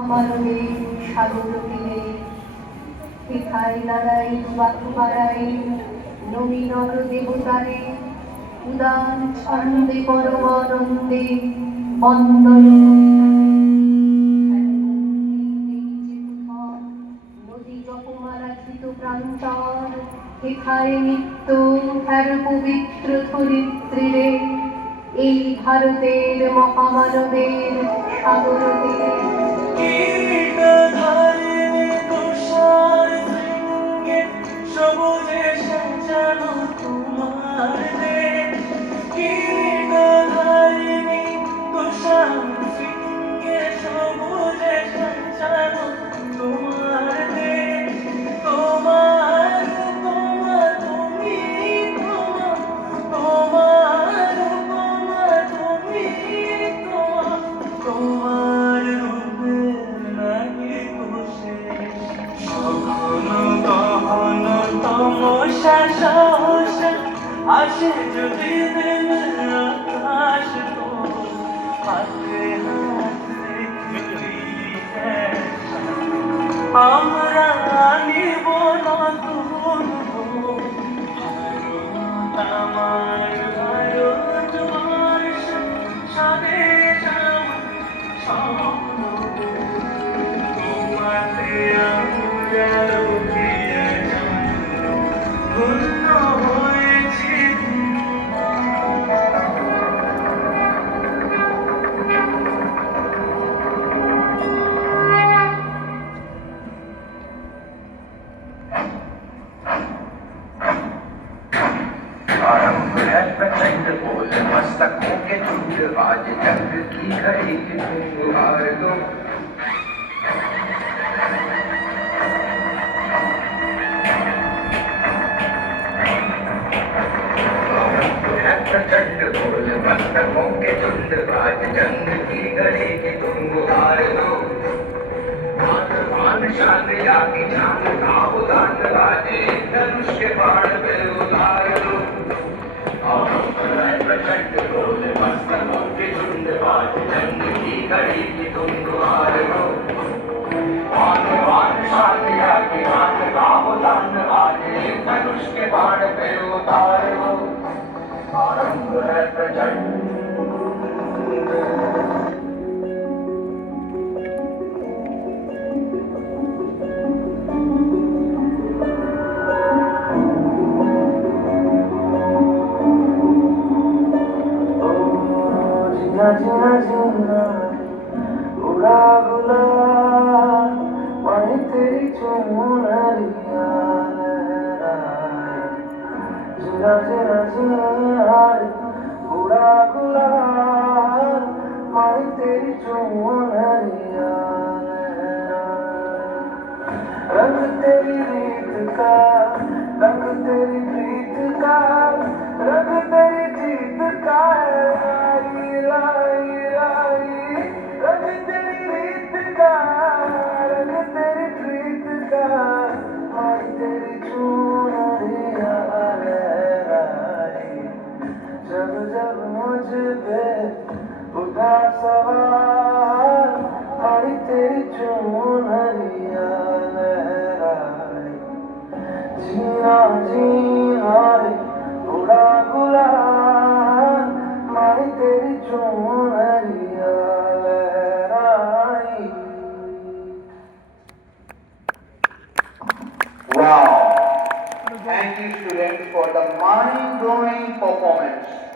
আমারবে সাগর তীরে হেথায় দাঁড়াই বাকু বাড়াই নবীনর দেবতারে উদান ছন্দে পরমানন্দে বন্দন নদী জপমালাকৃত প্রান্তর হেথায় নিত্য হ্যার পবিত্র ধরিত্রীরে এই ভারতের মহামানবের সাগর তীরে সবুজে সাজানো তোমার দেশ কীর্তধারিণী তুষার শৃঙ্গে সবুজে সাজানো তোমার দেশ তোমার উপমা তুমি তোমার উপমা তুমি তোমার রূপের নাহি শেষ কখনো কখনো তমসা সহসা আসে যদি দিনের আকাশ তো হাতে হাতে খেলি আমরা নিব নতুন আমার তোমার সাথে তোমাতে আমরা রুকিয়ে ধন্য হয়েছি आरंभ है प्रचंड बोल मस्तकों के झुंड आज जंग की घड़ी की तुम हार दो प्रचंड बोल मस्तकों के झुंड आज जंग की घड़ी की तुम हार दो मान शान या की जान का उदान बाजे धनुष के बाण पे उतार दो प्रचंड बोल मस्तकों के झुंड आज जंग की घड़ी की तुम हार दो मान शान या की जान का उदान बाजे धनुष के बाण पे उतार दो आरंभ है प्रचंड ঝিনা ঝিনা উড়া গুলা পানি তেরি চুনরিয়া ঝিনা ঝিনা ঝিনা উড়া গুলা পানি তেরি चुनरिया रंग तेरी रीत का रंग तेरी प्रीत का रंग तेरी जीत का लाई लाई रंग तेरी रीत का रंग तेरी प्रीत का आज तेरी चुनरिया लाई जब जब मुझ पे उठा सवार आई तेरी चुनरिया लहराई जीना जीना रे उड़ा गुलाल माई तेरी चुनरिया लहराई। Wow! Thank you, students, for the mind-blowing performance.